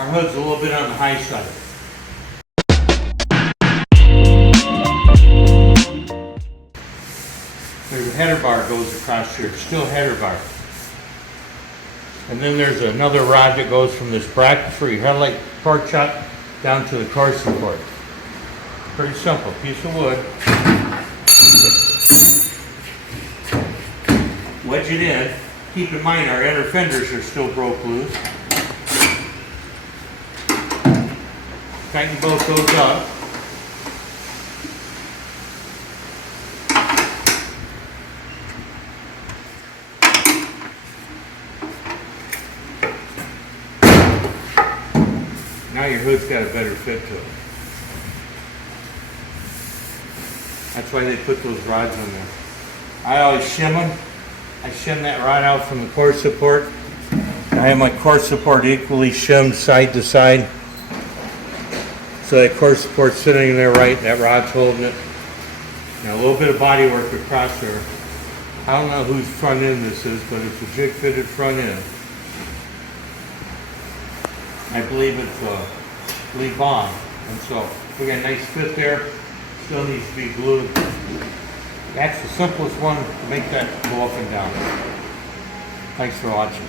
Our hood's a little bit on the high side. There's a header bar goes across here, still header bar. And then there's another rod that goes from this bracket for your headlight torque shot down to the core support. Pretty simple, piece of wood. Wedge it in. Keep in mind our inner fenders are still broke loose. Tighten both those up. Now your hood's got a better fit to it. That's why they put those rods in there. I always shim them. I shim that rod out from the core support. I have my core support equally shimmed side to side. So that core support's sitting there right, and that rod's holding it. Now a little bit of body work across there. I don't know whose front end this is, but it's a jig fitted front end. I believe it's Lee Bond. And so we got a nice fit there. Still needs to be glued. That's the simplest one to make that go up and down. Thanks for watching.